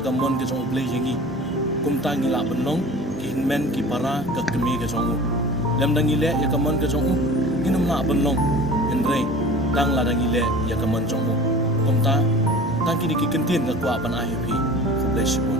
tagamon ke jong blay jengi kumta ngila benlong ki hinmen ki para ka kemi ke jong lem dang ile ya kamon ke jong inum la benlong henre tang la dang ile ya kamon jong kumta tang ki kentin ka kwa pan ai pi bless you